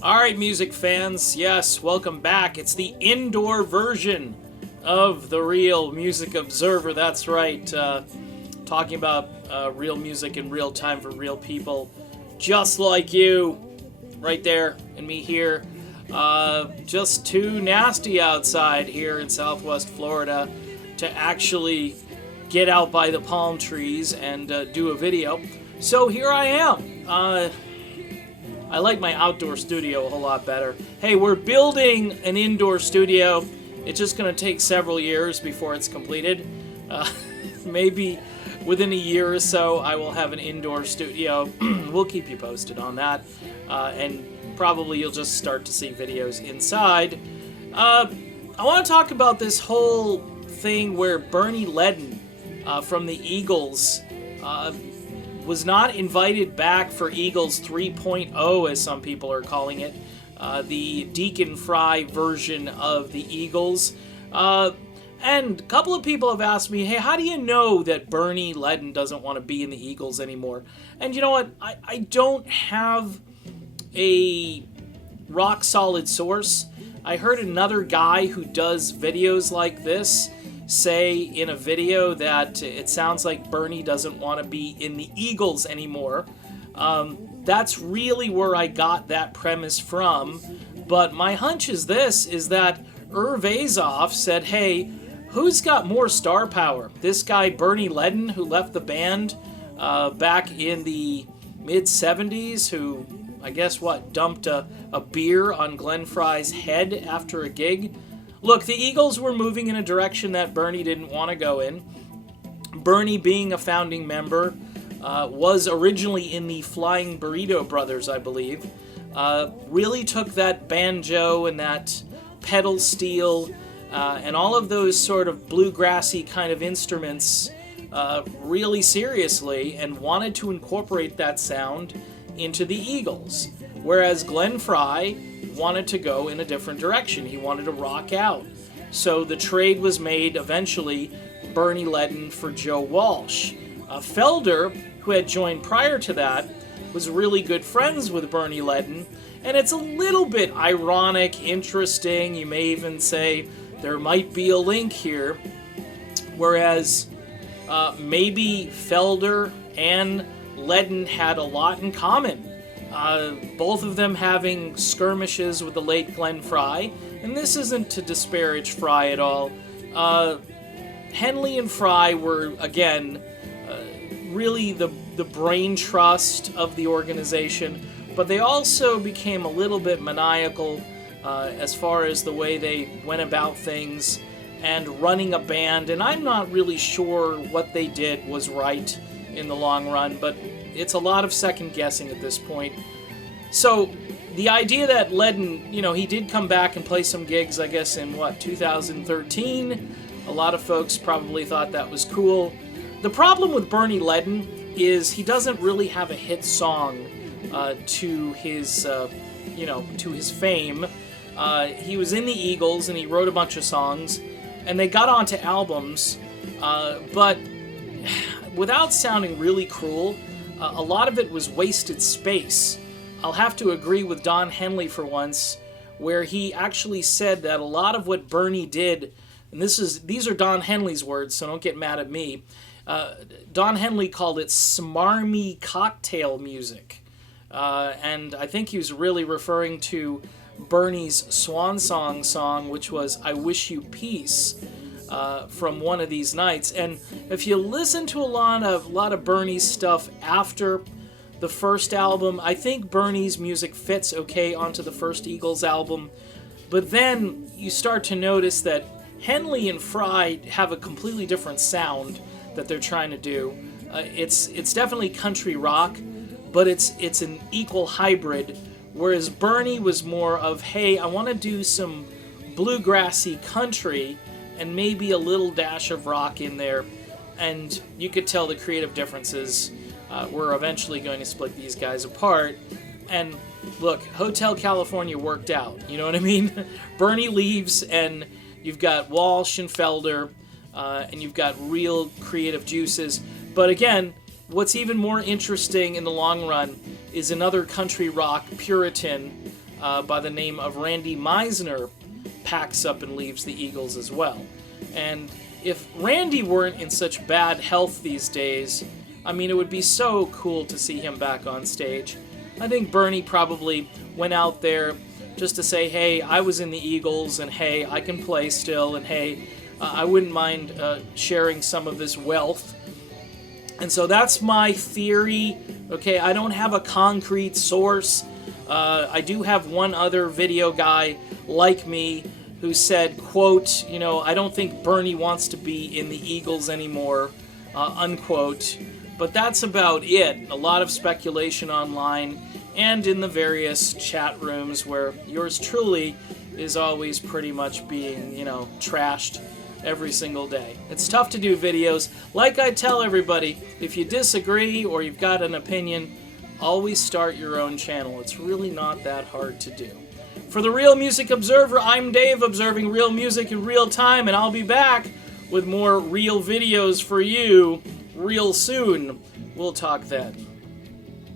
Alright, music fans, yes, welcome back. It's the indoor version of the Real Music Observer, that's right. Talking about real music in real time for real people, just like you, right there, and me here. Just too nasty outside here in Southwest Florida to actually get out by the palm trees and do a video. So here I am. I like my outdoor studio a whole lot better. Hey, we're building an indoor studio. It's just going to take several years before it's completed. Maybe within a year or so, I will have an indoor studio. We'll keep you posted on that. And probably you'll just start to see videos inside. I want to talk about this whole thing where Bernie Leadon from the Eagles was not invited back for Eagles 3.0, as some people are calling it, the Deacon Fry version of the Eagles. And a couple of people have asked me, hey, how do you know that Bernie Leadon doesn't want to be in the Eagles anymore? And you know what? I don't have a rock-solid source. I heard another guy who does videos like this say in a video that it sounds like Bernie doesn't want to be in the Eagles anymore. That's really where I got that premise from. But my hunch is this, is that Irv Azoff said, hey, who's got more star power? This guy Bernie Leadon, who left the band back in the mid-70s, who, I guess, dumped a beer on Glenn Frey's head after a gig? Look, the Eagles were moving in a direction that Bernie didn't want to go in. Bernie, being a founding member, was originally in the Flying Burrito Brothers, I believe. Really took that banjo and that pedal steel and all of those sort of bluegrassy kind of instruments really seriously and wanted to incorporate that sound into the Eagles. Whereas Glenn Frey wanted to go in a different direction. He wanted to rock out. So the trade was made eventually, Bernie Leadon for Joe Walsh. Felder, who had joined prior to that, was really good friends with Bernie Leadon, and it's a little bit ironic, interesting, you may even say there might be a link here, whereas maybe Felder and Leadon had a lot in common. Both of them having skirmishes with the late Glenn Frey, and this isn't to disparage Frey at all. Henley and Frey were, again, really the brain trust of the organization, but they also became a little bit maniacal as far as the way they went about things and running a band, and I'm not really sure what they did was right in the long run, but it's a lot of second guessing at this point. So the idea that Leadon, he did come back and play some gigs, I guess in 2013. A lot of folks probably thought that was cool. The problem with Bernie Leadon is he doesn't really have a hit song to his fame. He was in the Eagles and he wrote a bunch of songs, and they got onto albums, but without sounding really cruel, a lot of it was wasted space. I'll have to agree with Don Henley for once, where he actually said that a lot of what Bernie did, and these are Don Henley's words, so don't get mad at me. Don Henley called it smarmy cocktail music, and I think he was really referring to Bernie's Swan song, which was "I Wish You Peace." From One of These Nights. And if you listen to a lot of Bernie's stuff after the first album, I think Bernie's music fits okay onto the first Eagles album. But then you start to notice that Henley and Frey have a completely different sound that they're trying to do. It's definitely country rock, but it's an equal hybrid. Whereas Bernie was more of, hey, I want to do some bluegrassy country and maybe a little dash of rock in there, and you could tell the creative differences were eventually going to split these guys apart. And look, Hotel California worked out, you know what I mean? Bernie leaves, and you've got Walsh and Felder, and you've got real creative juices. But again, what's even more interesting in the long run is another country rock Puritan by the name of Randy Meisner packs up and leaves the Eagles as well. And if Randy weren't in such bad health these days, I mean, it would be so cool to see him back on stage. I think Bernie probably went out there just to say, hey, I was in the Eagles, and hey, I can play still, and hey, I wouldn't mind sharing some of this wealth. And so that's my theory. Okay, I don't have a concrete source. I do have one other video guy like me who said, quote, I don't think Bernie wants to be in the Eagles anymore, unquote. But that's about it. A lot of speculation online and in the various chat rooms where yours truly is always pretty much being, trashed every single day. It's tough to do videos. Like I tell everybody, if you disagree or you've got an opinion, always start your own channel. It's really not that hard to do. For the Real Music Observer, I'm Dave, observing real music in real time, and I'll be back with more real videos for you real soon. We'll talk then.